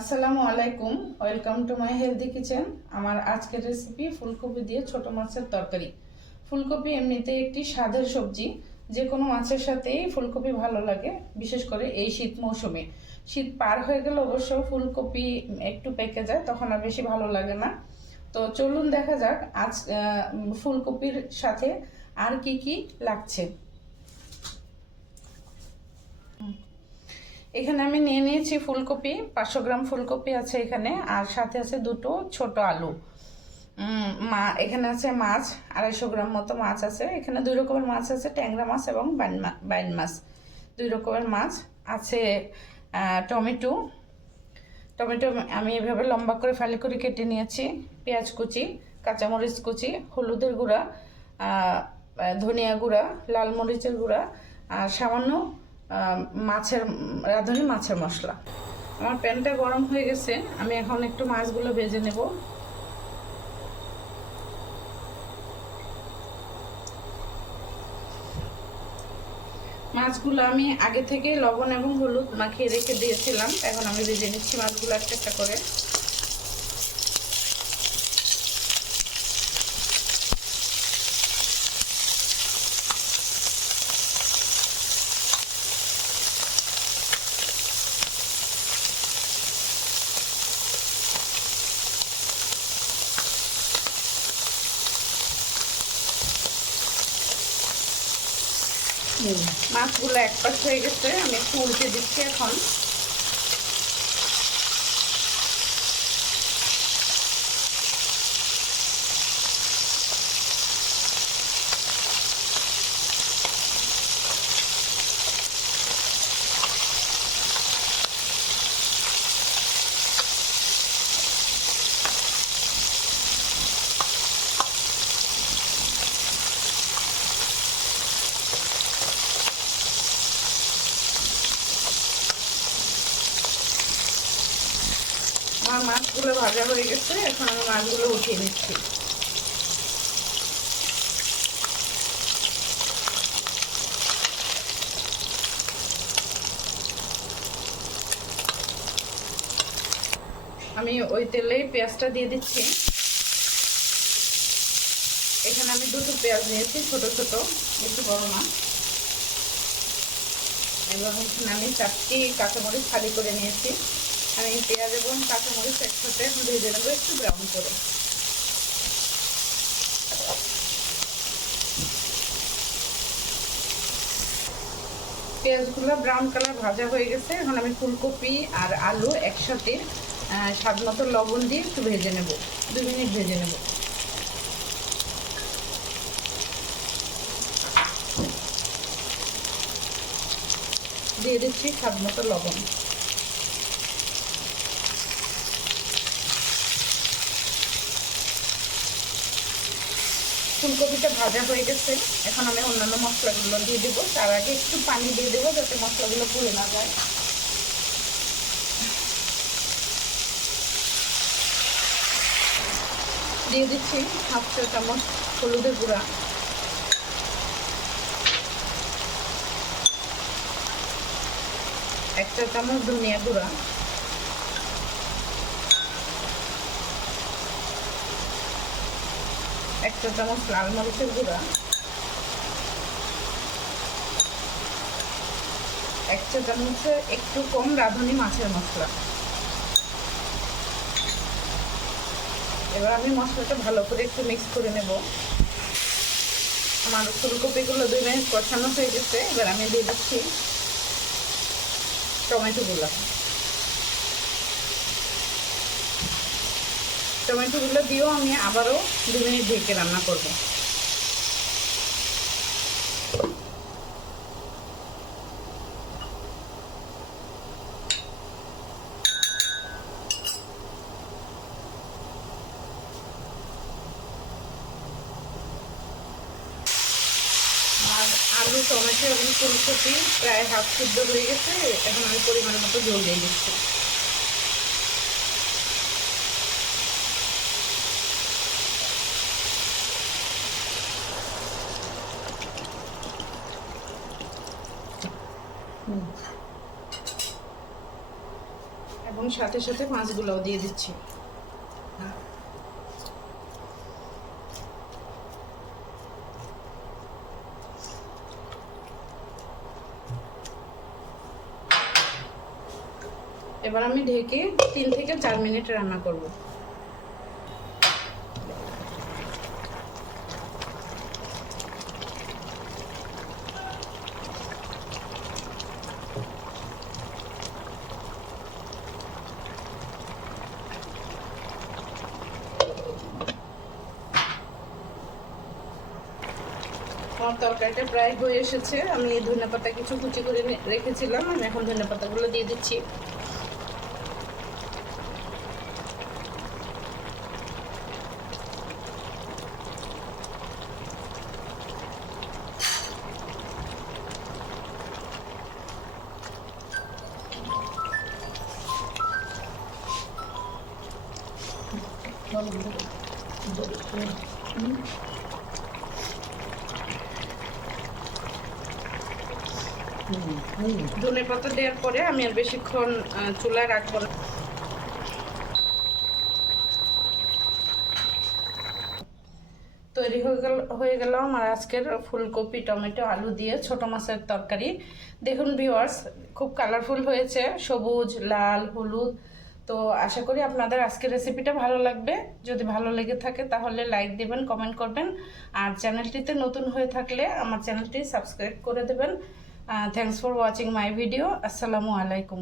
আসসালামু আলাইকুম, welcome to my healthy kitchen. আমার আজকের রেসিপি ফুলকপি দিয়ে ছোট মাছের তরকারি। ফুলকপি এমনিতে একটি স্বাদের সবজি, যে কোনো মাছের সাথেই ফুলকপি ভালো লাগে, বিশেষ করে এই শীত মৌসুমে। শীত পার হয়ে গেলে অবশ্য ফুলকপি একটু পেকে যায়, তখন আর বেশি ভালো লাগে না। তো চলুন দেখা যাক আজ ফুলকপির সাথে আর কি কি লাগছে। এখানে আমি নিয়ে নিয়েছি ফুলকপি, 500 গ্রাম ফুলকপি আছে এখানে, আর সাথে আছে দুটো ছোট আলু। এখানে আছে মাছ, 250 গ্রাম মতো মাছ আছে এখানে। 2 রকমের মাছ আছে, ট্যাংরা মাছ এবং বাইন মাছ, 2 রকমের মাছ আছে। টমেটো টমেটো আমি এভাবে লম্বা করে ফালি করে কেটে নিয়েছি। পেঁয়াজ কুচি, কাঁচামরিচ কুচি, হলুদের গুঁড়া, ধনিয়া গুঁড়া, লাল মরিচের গুঁড়া, আর সামান্য রাঁধুনি মাছের মশলা। আমার প্যানটা গরম হয়ে গেছে, আমি এখন একটু মাছগুলো ভেজে নেব। মাছগুলো আমি আগে থেকে লবণ এবং হলুদ মাখিয়ে রেখে দিয়েছিলাম, এখন আমি ভেজে নিচ্ছি মাছগুলো একটা একটা করে। মাছগুলো এক পাশ হয়ে গেছে, আমি একটু উল্টে দিচ্ছি এখন। আমার মাছগুলো ভাজা হয়ে গেছে, এখন আমি মাছগুলো উঠিয়ে নিচ্ছি। আমি ওই তেলেই পেঁয়াজটা দিয়ে দিচ্ছি। এখানে আমি দুটো পেঁয়াজ নিয়েছি, ছোট ছোট, একটু বড় না। এবং এখানে আমি 4টি কাঁচামরিচ ফালি করে নিয়েছি। আমি পেঁয়াজ এবং কাঁচামরিচ একসাথে ভেজে নেবো একটু ব্রাউন করে। পেঁয়াজগুলো ব্রাউন কালার ভাজা হয়ে গেছে, এখন আমি ফুলকপি আর আলু একসাথে স্বাদ মতো লবণ দিয়ে একটু ভেজে নেব, 2 মিনিট ভেজে নেব। দিয়ে দিচ্ছি স্বাদ মতো লবণ। ফুলকপিটা ভাজা হয়ে গেছে, এখন আমি অন্যান্য মশলাগুলো দিয়ে দেবো। তার আগে একটু পানি দিয়ে দেবো যাতে মশলাগুলো পুড়ে না যায়। দিয়ে দিচ্ছি 1/2 চা চামচ হলুদের গুঁড়া, 1 চা চামচ ধনিয়া গুঁড়া, 1 চা চামচ লাল মরিচের গুঁড়া, 1 চা চামচের একটু কম রাঁধুনি মাছের মশলা। এবার আমি মশলাটা ভালো করে একটু মিক্স করে নেব। আমার ফুলকপিগুলো 2 মিনিট কষানো হয়ে গেছে, এবার আমি দিয়ে দিচ্ছি টমেটোগুলো। টমেটোগুলো দিয়েও আমি আবারও 2 মিনিট ঢেকে রান্না করব। আর আলু, টমেটো এবং ফুলকপি প্রায় হাফ সিদ্ধ হয়ে গেছে, এখন আমি পরিমাণ মতো জল দিয়ে দিচ্ছি। এবং সাথে সাথে মাছগুলোও দিয়ে দিচ্ছি। এবার আমি ঢেকে 3 থেকে 4 মিনিট রান্না করব। আমার তরকারিটা প্রায় হয়ে এসেছে। আমি ধনেপাতা কিছু কুচি করে রেখেছিলাম, আমি এখন ধনেপাতাগুলো দিয়ে দিচ্ছি। ধনেপাতা দেওয়ার পরে আমি আর বেশিক্ষণ চুলায় রাখবো না। তৈরি হয়ে গেল আমার আজকের ফুলকপি টমেটো আলু দিয়ে ছোট মাছের তরকারি। দেখুন ভিউয়ার্স, খুব কালারফুল হয়েছে, সবুজ লাল হলুদ। তো আশা করি আপনাদের আজকের রেসিপিটা ভালো লাগবে। যদি ভালো লেগে থাকে তাহলে লাইক দিবেন, কমেন্ট করবেন, আর চ্যানেলটিতে নতুন হয়ে থাকলে আমার চ্যানেলটি সাবস্ক্রাইব করে দেবেন। Thanks for watching my video. আসসালামু আলাইকুম।